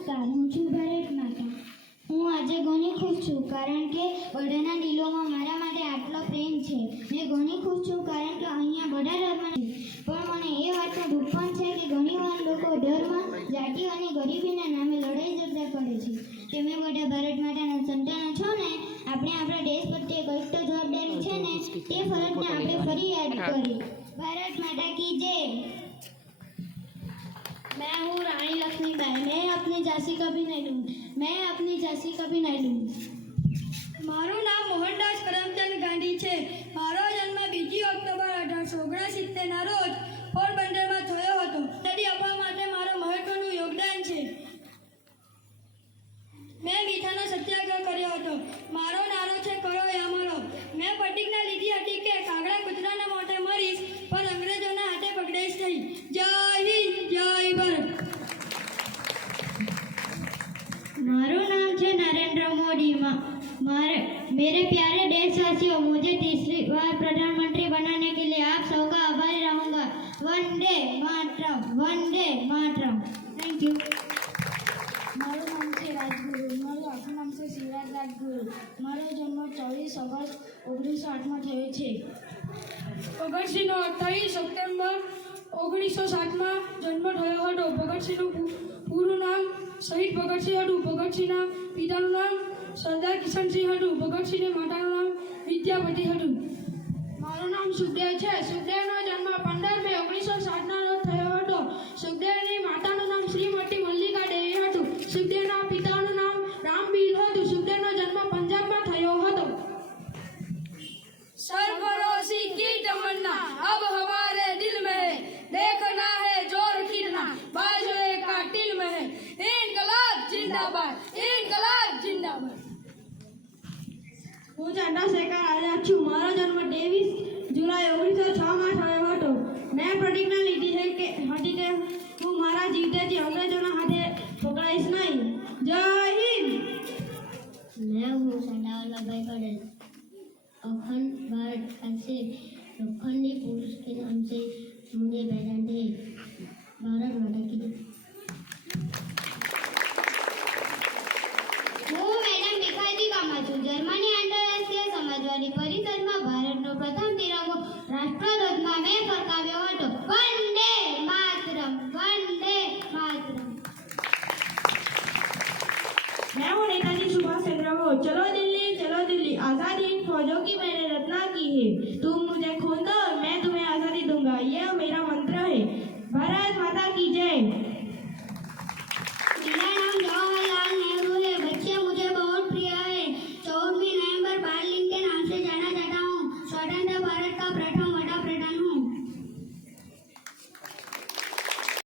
નમસ્કાર, હું છું ભારત માતા. હું આજે ઘણી ખુશ છું કારણ કે બધાના દિલોમાં મારા માટે આટલો પ્રેમ છે. મેં ઘણી ખુશ છું કારણ કે અહીંયા બધા ધર્મ છે. પણ મને એ વાતનો દુઃખ પણ છે કે ઘણીવાર લોકો ધર્મ, જાતિ અને ગરીબીના નામે લડાઈ ઝઘડા કરે છે. તમે બધા ભારત માતાના સંતાનો છો ને, આપણે આપણા દેશ પ્રત્યે કંઈક તો જવાબદારી છે ને, તે ફરજને આપણે ફરી યાદ કરીએ. ભારત માતા કી જય. मैं हूँ रानी लक्ष्मीबाई. मैं अपनी झांसी कभी नहीं लूँगी. मैं अपनी झांसी कभी नहीं लूँगी. મારું નામ મોહનદાસ કરમચંદ ગાંધી છે. મારો જન્મ 2 ઓક્ટોબર 1879 ના રોજ પોરબંદરમાં થયો હતો. સ્ટડી આપવા માટે મારું મહત્વનું યોગદાન છે. મેં મીઠાનો સત્યાગ્રહ કર્યો હતો. મારો નારો છે કરો યા મરો. મેં પ્રતિજ્ઞા લીધી હતી કે કાગડા કૂતરાના મોઢે મરીશ પણ અંગ્રેજોના હાથે પકડાઈશ નહીં. જય હિન્દ, જય ભારત. मारू नाम है नरेंद्र मोदी. मेरे प्यारे देशवासियों, मुझे तीसरी बार प्रधानमंत्री बनाने के लिए आप सबका आभारी रहूंगा. वंदे मातरम, वंदे मातरम. Thank you. મારું નામ છે રાજગુરુ. મારું આખું નામ છે શિવરાજ રાજગુરુ. મારો જન્મ 24 ઓગસ્ટ 1908 થયો છે. ભગતસિંહનો 28 સપ્ટેમ્બર 1907 જન્મ થયો હતો. ભગતસિંહનું પૂરું નામ શહીદ ભગતસિંહ હતું. ભગતસિંહના પિતાનું નામ સરદાર કિશનસિંહ હતું. ભગતસિંહની માતાનું નામ વિદ્યાપતિ હતું. મારું નામ સુખદેવ છે. સુખદેવનો જન્મ 15 મે 1907 રોજ થયો હતો. સુખદેવની માતાનું નામ શ્રીમતી મલ્લિકા દેવી હતું. સુખદેવના પિતાનું નામ રામબીર હતું. સુખદેવનો જન્મ પંજાબમાં થયો હતો. सरफरोशी की तमन्ना अब हमारे दिल में है. देखना है जोर कितना बाजुए का दिल में है. इनकलाब जिंदाबाद, इनकलाब जिंदाबाद. હું ચંદ્રશેખર આઝાદ છું. મારો જન્મ 23 જુલાઈ 1906 થયો હતો. મેં પ્રતિજ્ઞા લીધી છે કે હું મારા જીવતેથી અંગ્રેજોના હાથે પકડાઈશ નહીં. જય હિન્દ. मैं हूँ सरदार वल्लभ भाई पटेल. अखंड भारत ऐसे लोखंडी पुरुष के नाम से मुझे बैठे थे. भारत माता की जय. હું મેડમ મિખાઈજી કામા છું. જર્મની આંતરરાષ્ટ્રીય સમાજવાદી પરિષદમાં ભારતનો પ્રથમ તિરંગો રાષ્ટ્રધ્વજમાં મેં ફરકાવ્યો હતો. વંદે માતરમ, વંદે માતરમ. मैं हूँ नेताजी सुभाष चंद्र बोस. चलो दिल्ली आजादी इन फौजों की मैंने रचना की है. तुम मुझे खून दो, मैं तुम्हें आजादी दूंगा. यह मेरा मंत्र है. भारत माता की जय.